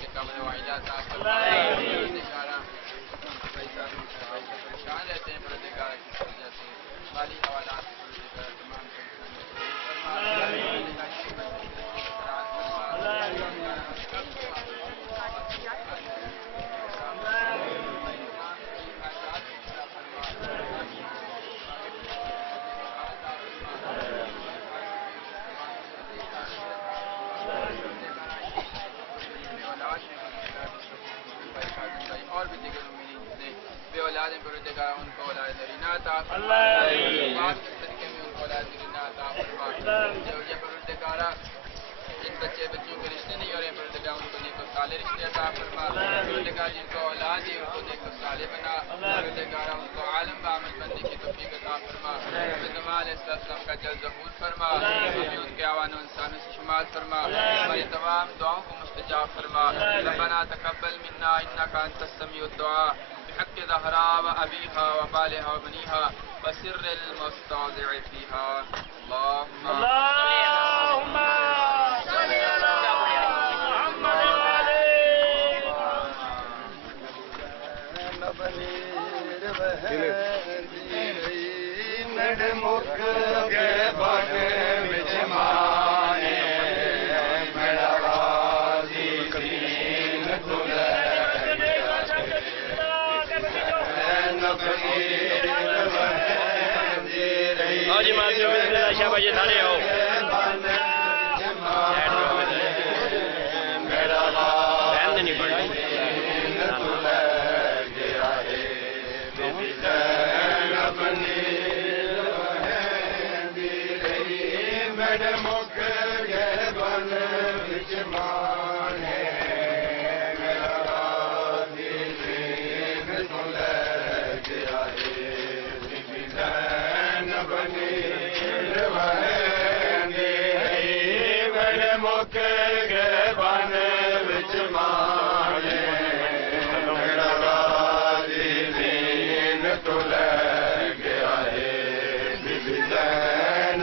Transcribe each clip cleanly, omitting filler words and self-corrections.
से कब्र वाइला अता फरमाए। परवरदिगारा परेशान रहते हैं परवरदिगारा किस वजह से माली हवालात परवरदिगारा तमाम परेशानियों को दूर फरमा। और भी दिगर उम्मीद जितने बे औलाद हैं परवरदिगार उनको औलाद नरीना अता फरमा। बात के तरीके में उनको औलाद नरीना अता फरमा। जो ये परवरदिगार जिन बच्चों के रिश्ते नहीं हो रहे परवरदिगार उनको नेक और साले रिश्ते अता फरमा। परवरदिगार जिनको औलाद है उनको नेक और साले बना। परवरदिगार उनको आलम व अमल बंदी की तौफीक अता फरमा। ज़मा अलैहिस्सलाम का जल्द ज़हूर फरमा। हमें उनके आवान इंसानों से शुमार फरमा। हमारी तमाम दुआओं को मुस्तजाब फरमा। रब्बना तक़ब्बल मिन्ना इन्नका अंतस समीउद दुआ बिहक़्क़ि ज़हरा व अबीहा व बालिहा व बनीहा व सिर्रिल मुस्तौदिअ फ़ीहा। अल्लाहुम्मा सल्लि अला मुख के बाटे विच माने मेरा गाज़ी दीन तुले आओ जी माफ़ी शाबाश जी थाने आओ मेरा गाज़ी नहीं पड़ी मुख के बन विच माने मेरा गाज़ी दीन तुले गया है बीबी ज़ैनब रहंदी मेरे मुख के बन विच माने मेरा गाज़ी दीन तुले गया है बीबी ज़ैनब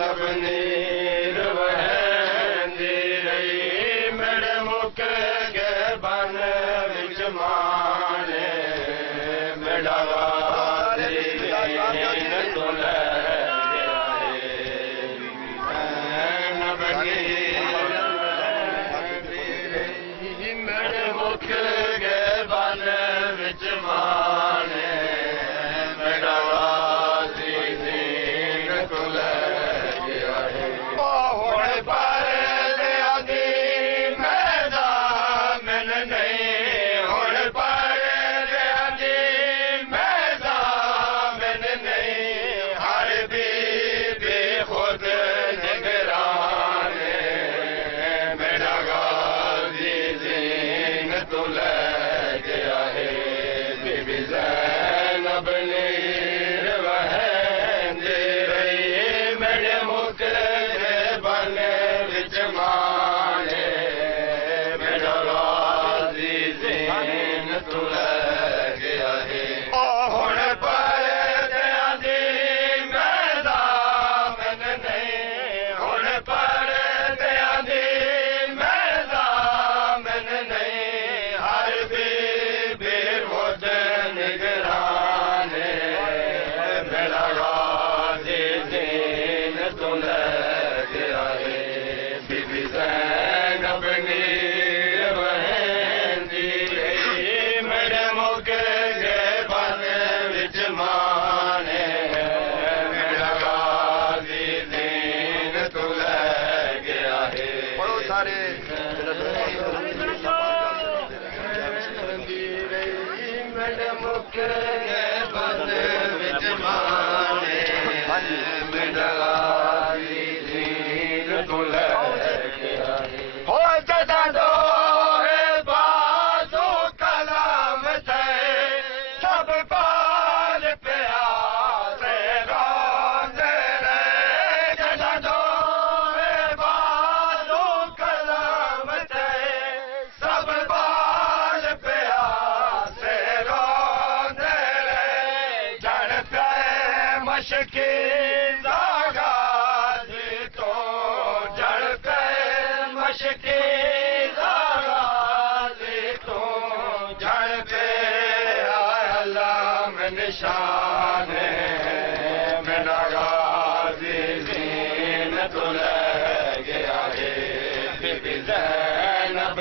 मशके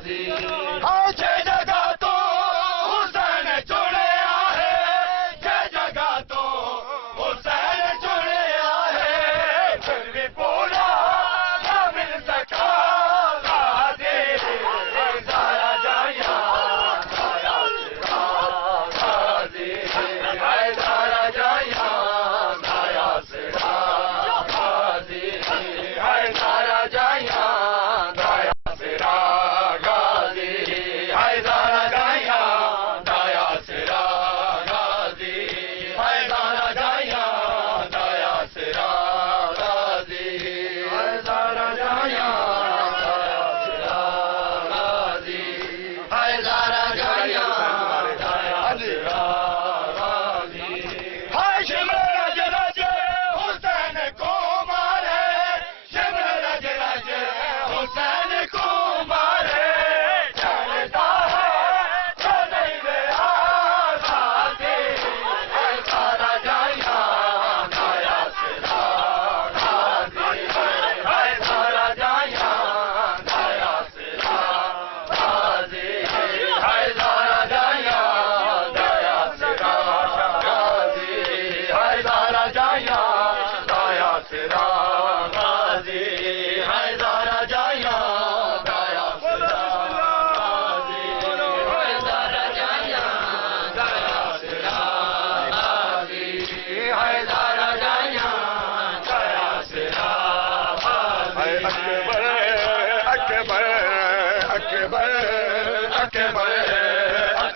गाजी जय जगह तो हुसैन चुनिया है जय जगह तो हुसैन चुनिया है फिर भी पूरा न मिल सका गाजी हैदरा जाया गाया सिरा गाजी हैदरा जाया गाया सिरा गाजी हैदरा जाया गाया सिरा गाजी हैदरा जाया गाया सिरा गाजी हैदरा जाया गाया सिरा गाजी हैदरा जाया गाया सिरा गाजी हैदरा जाया गाया सिरा गाजी हाशिम रज रज हुसैन को मारे शिम रज रज हुसैन को मारे चलता है तो नहीं वे आजादी हैदरा जाया गाया सिरा गाजी हैदरा जाया गाया सिरा गाजी हैदरा जाया गाया सिरा गाजी हैदरा जाया गाया सिरा गाजी हैदरा जाया गाया सिरा गाजी हैदरा जाया गाया सिरा गाजी हैदरा जाया गाया सिरा गाजी अकबर अकबर अकबर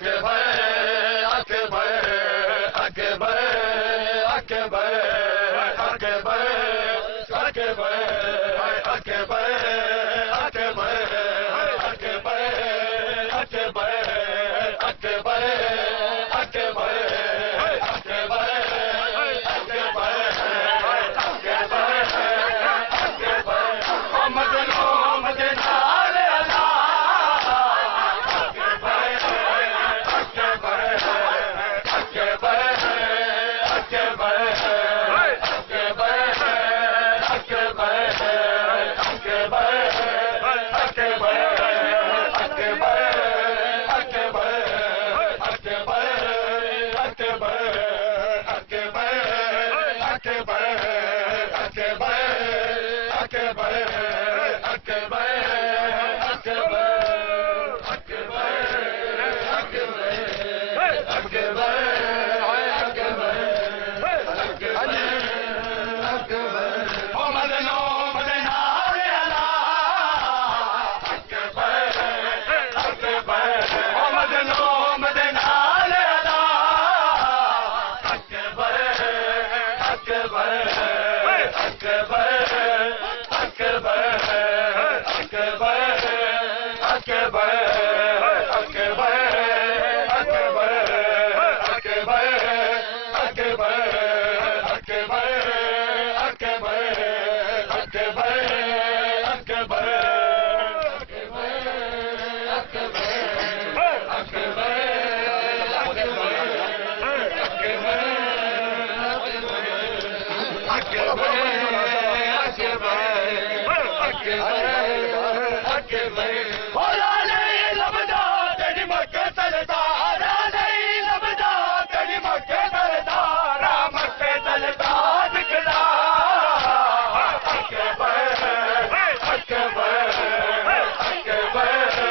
अकबर अकबर अकबर अकबर अकबर अकबर अकबर अकबर अकबर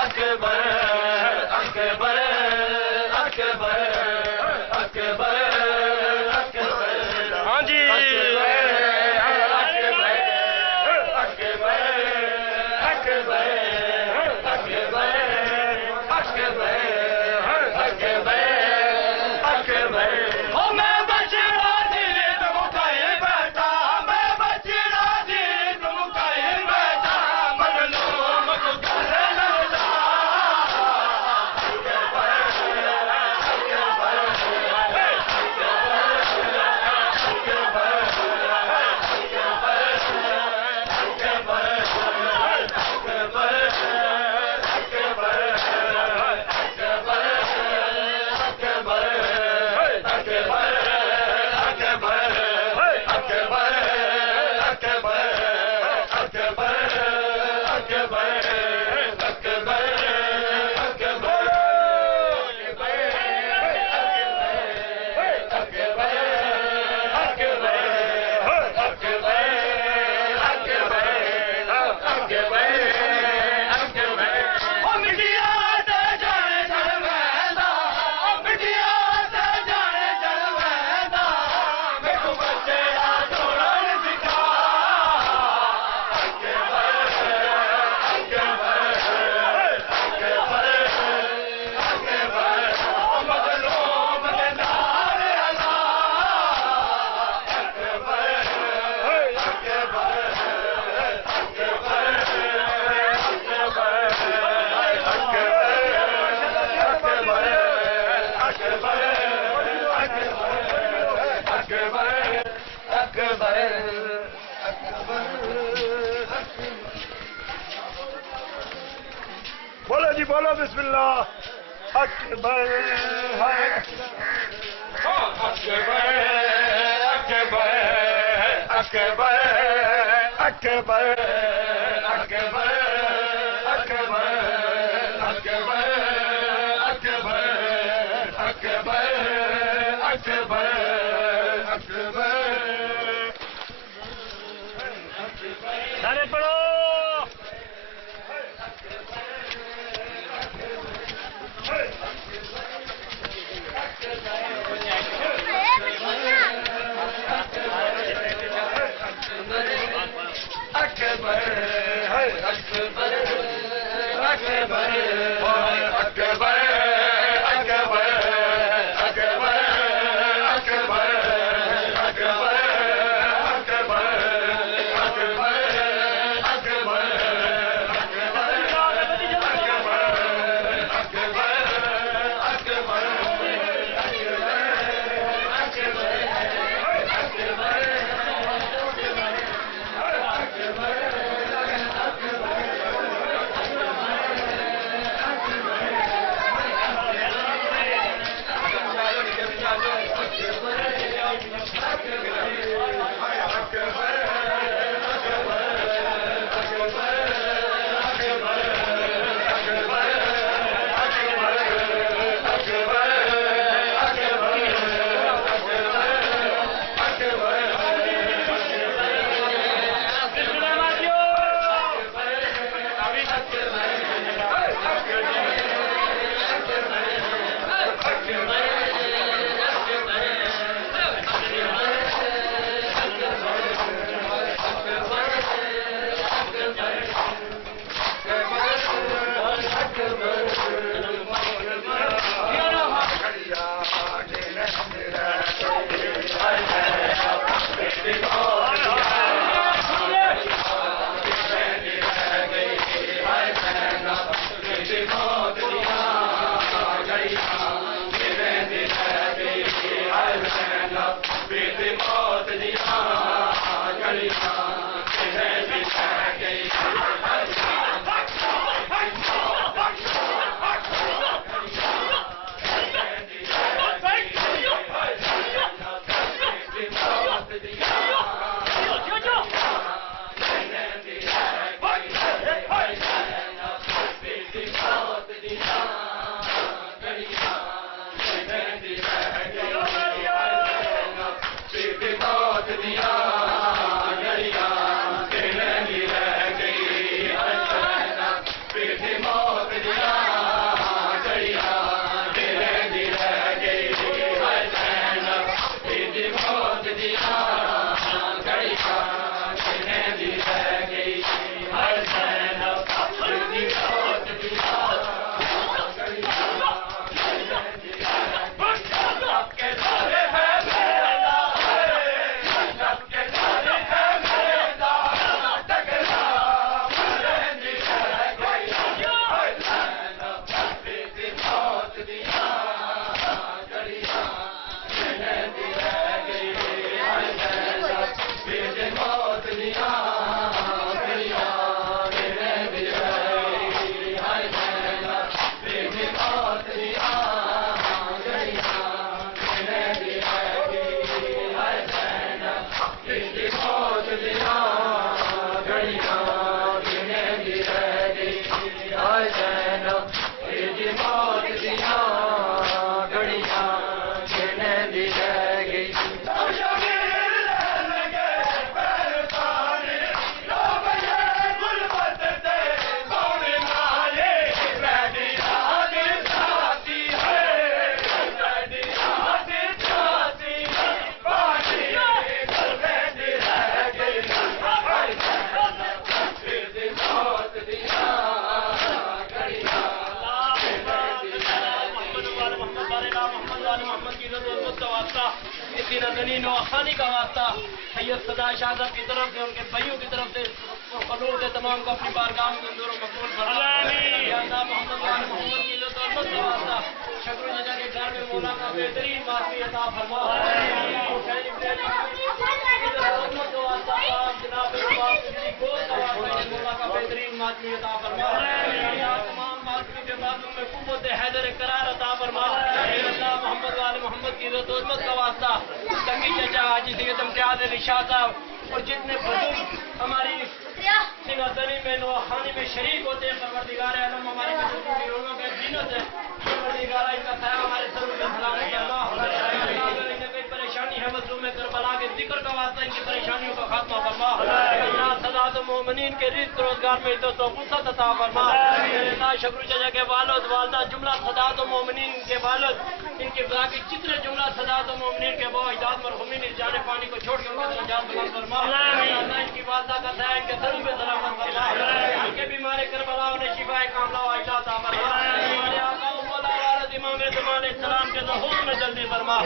अकबर अकबर अकबर अकबर बोलो बिस्मिल्लाह अकबर है अकबर अकबर अकबर अकबर अकबर अकबर अकबर अकबर अकबर अकबर अकबर सारे पढ़ो अकबर है अकबर अकबर अकबर अकबर अकबर अकबर अकबर खानी का वास्ता सैयद सदा शाहजब की तरफ से उनके भाइयों की तरफ से कबूल से तमाम को अपनी बारगाह में मंजूर और मकबूल फरमा मोहम्मद की इज्जत और मत का वास्ता शकरुल जजा के घर में मौला का बेहतरीन माफी अता फरमा मौला का बेहतरीन माफी अता फरमा तमाम माफी के करार अता फरमा। अल्लाह मोहम्मद वाले मोहम्मद की इज्जत उम्मत का वास्ता तकी चचा हाजी सैयद इम्तियाज अली शाह साहब और जितने बुजुर्ग हमारी सिंगासनी में नवाखानी में शरीक होते हैं, परवरदिगार आलम हमारी बुजुर्गों के जीनत है, परवरदिगार इनका ख्याल हमारे सरों पे सलामत फरमा। अगर इन्हें कोई परेशानी है मजलूम में करबला के जिक्र का वास्ता इनकी परेशानियों का खात्मा फरमा। अल्लाह सदात मोमिनीन के रिज़्क़ रोजगार में इज्जत और फुर्सत अता फरमा। अल्लाह शकरू चाचा के वालिद वालिदा जुमला सदात मोमिनीन के वालिद इनके बाकी जितने जुमला सदात मोमिनीन के बो इजाद मरहुमीन इस जाने पानी को छोड़ के उनके दरजात बुलंद फरमा। अल्लाह इनकी वालिदा का दया इनके सरों पे सलामत फरमा। इनके बीमार करबला ने शिफाए कामला व इलाज अता फरमा। हमारे आका मौला वारिस इमाम ज़मान इस्लाम के ज़हूर में जल्दी फरमा।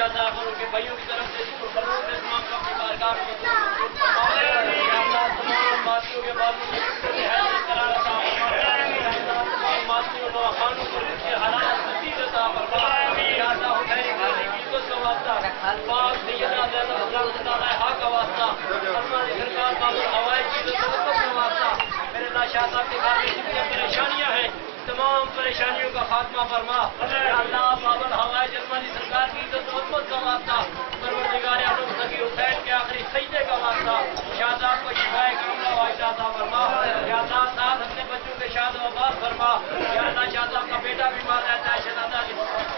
शादाब और उनके भाइयों की तरफ से तमाम को अपनी बारगाह में तमाम मासियों के बाद करार अता तमाम मासियों व खानों को इसके हालात नसीब अता फरमा या अल्लाह हुसैन की इज्जत का वास्ता पाक सैयदा ज़ैनब ताला हक का वास्ता हमारी सरकार बाबू हवाई की इज्जत का वास्ता मेरे अल्लाह शाह साहब के घर में जितनी परेशानियां हैं तमाम परेशानियों का खात्मा फरमा अल्लाह बाबल हवाई जर्मनी सरकार की इज्जत मोहब्बत का वास्ता परवरदिगार आलम सकी हुसैन के आखिरी सजदे का वास्ता शाह साहब को शिफाए कामला वाइदा अता फरमा या अल्लाह साथ अपने बच्चों के शाद वफात फरमा या अल्लाह शाह साहब का बेटा बीमार रहता है शहजादा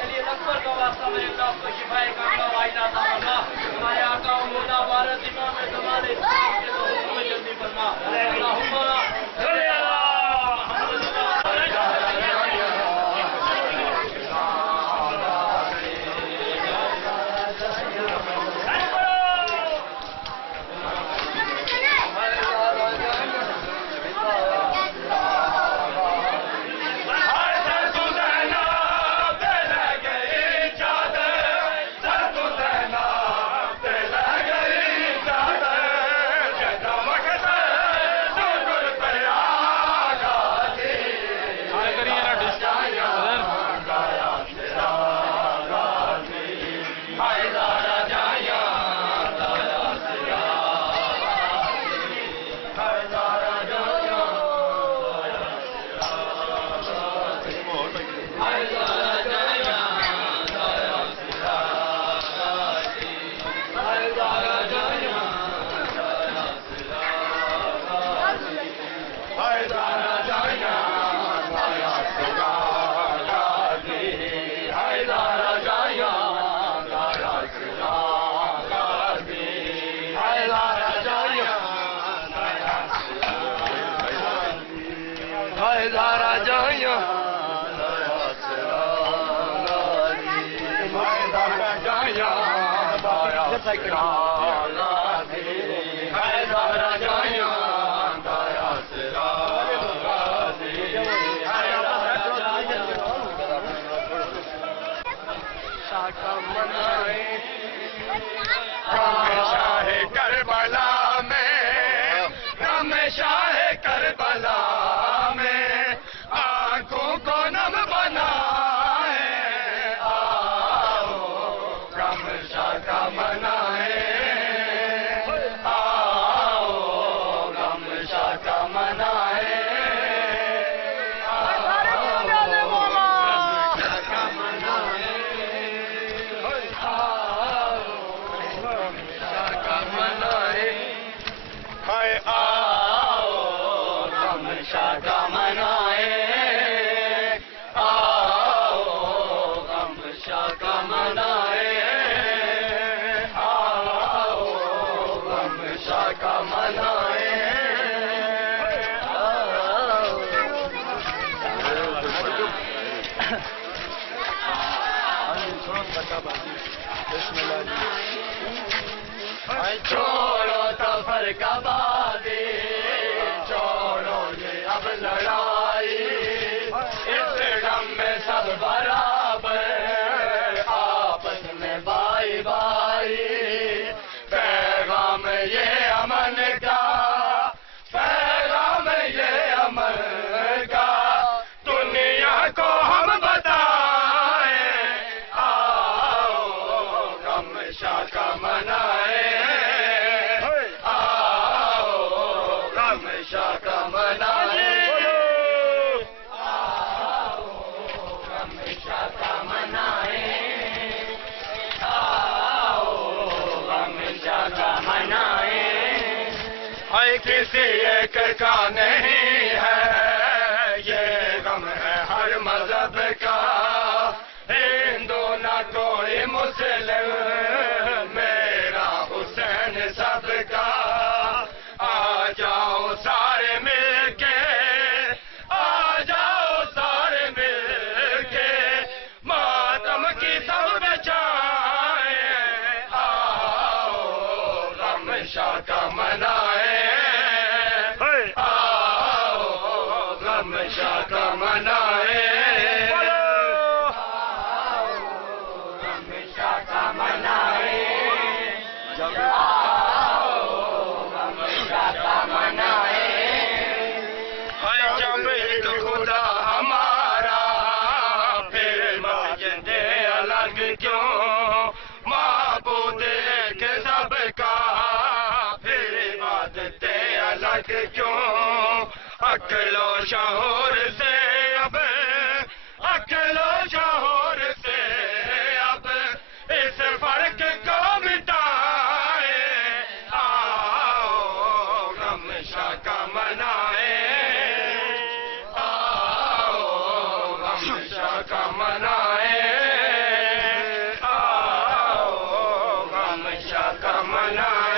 अली अकबर का वास्ता मेरे अल्लाह को शिफाए कामला वाइदा अता फरमा हमारे आका मौला वारिस इमाम ज़माने के हुक्म में जल्दी फरमा अल्लाहुम्मा छोड़ो सफर का बादी छोड़ो ये अब लड़ाई इस गम में सब बराबर आपस में बाई बाई पैगाम ये अमन का पैगाम ये अमन का दुनिया को हम बताए आओ गम शाका मनाए किसी एक का नहीं है ये गम है हर मजहब का हिंदू ना कोई मुस्लिम मेरा हुसैन सबका आ जाओ सारे मिलके आ जाओ सारे मिलके मातम की सब बचाए आओ गम शाका मनाए शाका मनाए शाका मनाए फर्क क्यों अक्लो शहूर से अब अक्लो शहूर से अब इस फर्क को मिटाए आओ गम शाका मनाए आओ गम शाका मनाए आओ गम शाका मनाए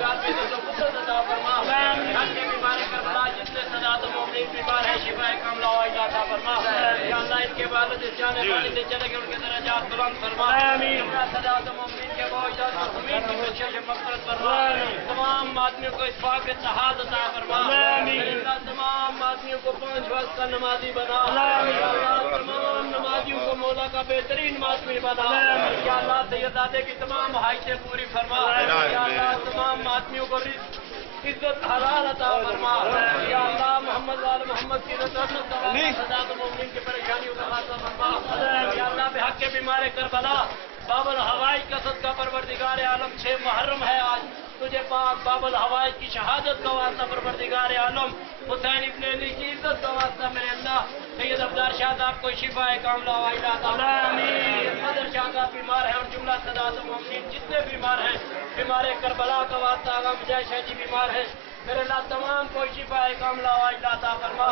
परवरदिगार पे तो कुदरत अता फरमा हक के बीमार करबला जितने सदात मोमिन बीमार है शिफा कामला वाइला अता फरमा या अल्लाह इनके बालद जाने वाले से चले गए उनके दर्जात बुलंद फरमा आमीन सदात मोमिन के मौजूद मुस्लिमीन की बख्शिश मग़फ़िरत फरमा तमाम आदमियों को इस पाक इत्तेहाद अता फरमा आमीन तमाम आदमियों को 5 वक्त का नमाजी बना तमाम नमाजियों को मौला का बेहतरीन मासमी बना या अल्लाह सैयदादे की तमाम हाइशें पूरी फरमा या अल्लाह तमाम आदमियों को इज्जत हलाल अता फरमा या अल्लाह मोहम्मद वाले मोहम्मद की सदात मोमिन की परेशानियों का खासा फरमा या अल्लाह बेहक के बीमार करबला बाबल हवाई का सदका परवरदिगार आलम 6 मुहर्रम है आज तुझे पाक बाबल हवाई की शहादत का वास्ता परवरदिगार आलम हुसैन इब्न अली की इज्जत का वास्ता मेरे अल्लाह सैयद अब्दार शाह साहब को शिफा कामला वाइला आमीन मदर शाह साहब बीमार है और जुमला सदात मोमिन जितने बीमार हैं बीमार करबला का वास्ता आगा मुजाहिद शाह जी बीमार है मेरे अल्लाह तमाम को शिफा कामला वाइला अता फरमा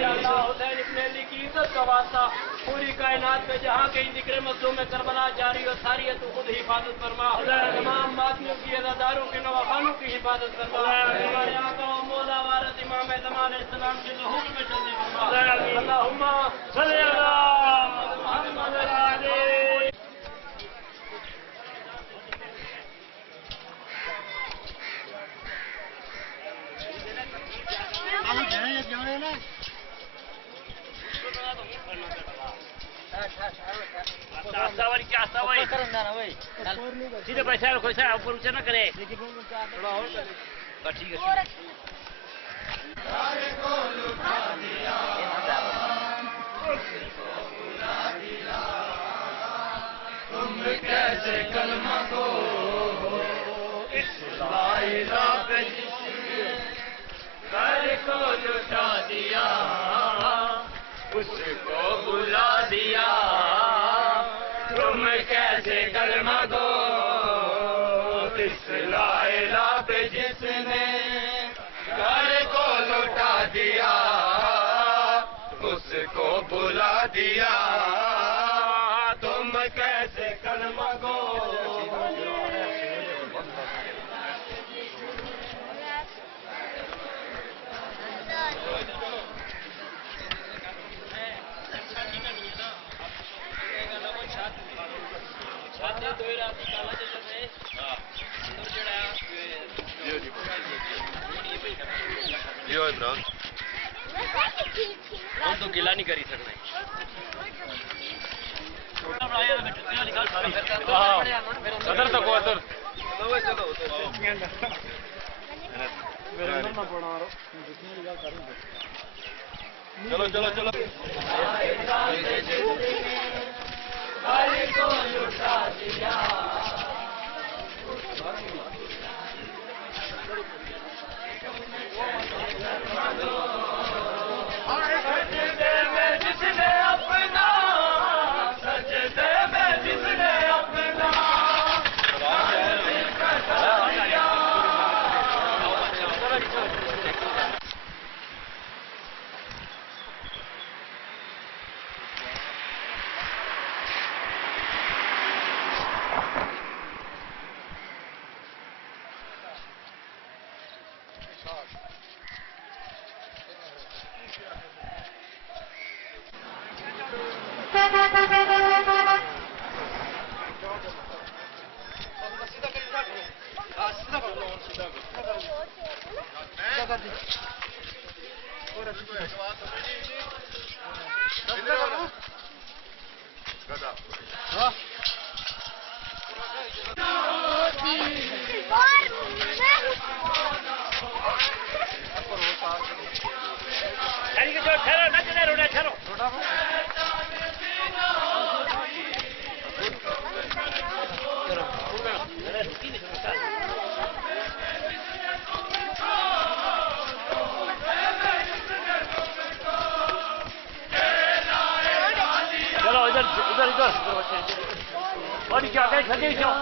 या अल्लाह हुसैन इब्न अली की इज्जत का वास्ता पूरी कायनात में जहाँ कहीं जिक्र मज़लूम में करबला जारी और सारी है तो खुद हिफाजत फरमा तमाम आदमियों की अज़ादारों के नवाखानों की हिफाजत फरमा हमारे आका व मौला वारिस इमाम ज़मान इस्लाम के ज़हूर में जल्दी फरमा अल्लाहुम्मा सल्ली अला मुहम्मद व आले सीधे पैसा रखो ऐसा ऊपर ऊंचा ना करे ठीक है तुम कैसे कलमा को इस लाइला पे घर को लुटा दिया उसको बुला दिया तुम कैसे कलमा दो इस लाइला पे जिसने घर को लुटा दिया उसको बुला दिया तुम कैसे कलमा दो हम तो गिला नहीं करी सकते अदर तक अदर चलो चलो चलो और क्या कहे खजे क्यों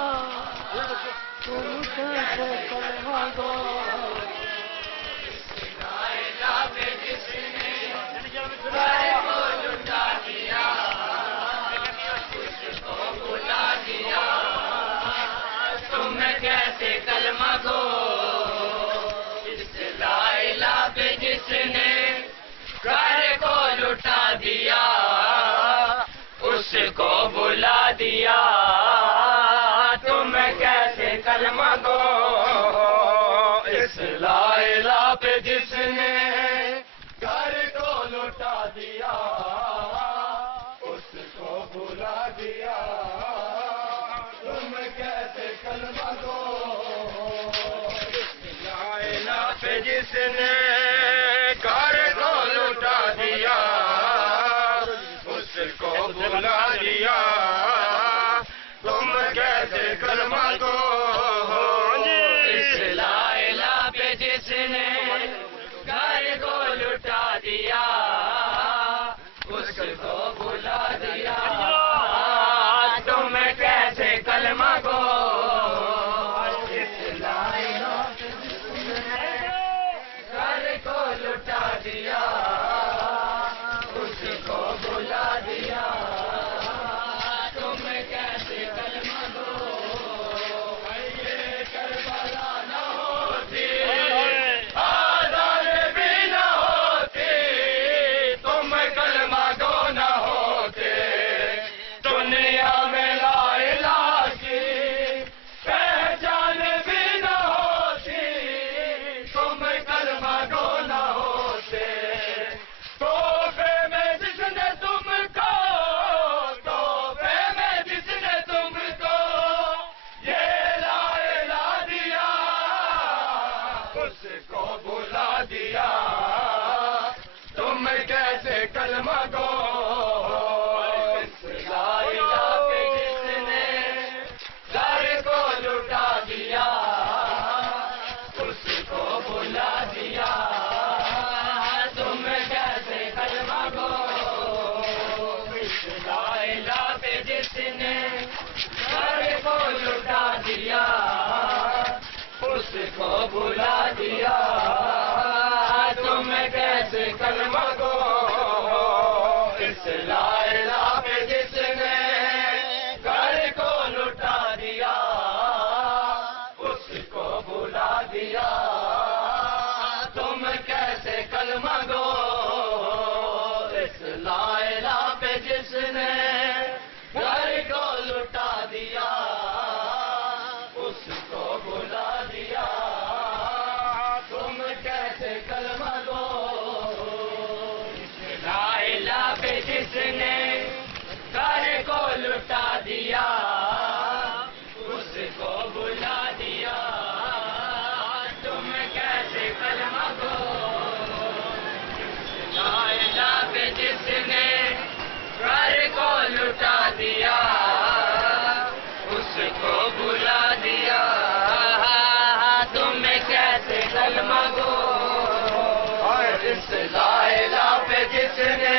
तुम कैसे कलमा दो उसको बुला दिया, तुम कैसे कलमा गो। इस ला इलाहा पे जिसने घर को लुटा दिया, उसको बुला दिया, तुम कैसे कलमा गो। इस ला इलाहा पे जिसने घर को लुटा दिया, उसको बुला दिया, तुम कैसे कलमा गो। इस ला इलाहा पे जिसने घर को लुटा दिया, उसको बुला दिया, तुम कैसे कलमा गो। इस ला इलाहा पे जिसने घर को लुटा दिया, उसको बुला दिया, तुम कैसे कलमा गो। ये करबला न होती, आज़ाद भी न होती, तुम कलमा गो न होते। दुनिया में ला इलाहा की पहचान भी न होती, तुम कलमा गो न होते। तोहफे में जिसने तुमको, तोहफे में जिसने तुमको ये ला इलाहा दिया, उसको बुला दिया, तुम कैसे कलमा गो। इस ला इलाहा पे जिसने घर को लुटा दिया, उसको बुला दिया, तुम कैसे कलमा गो। इस ला इलाहा पे जिसने घर को लुटा दिया, उसको बुला दिया, तुम कैसे कलमा गो। इस ला इलाहा पे जिसने घर को लुटा दिया, उसको बुला दिया, तुम कैसे कलमा गो। इस ला इलाहा पे जिसने घर को लुटा दिया, उसको बुला दिया, तुम कैसे कलमा गो। इस ला इलाहा पे जिसने घर को लुटा दिया, उसको बुला दिया, तुम कैसे कलमा गो। इस ला इलाहा पे जिसने घर को लुटा दिया, उसको बुला दिया, तुम कैसे कलमा गो। इस ला इलाहा पे जिसने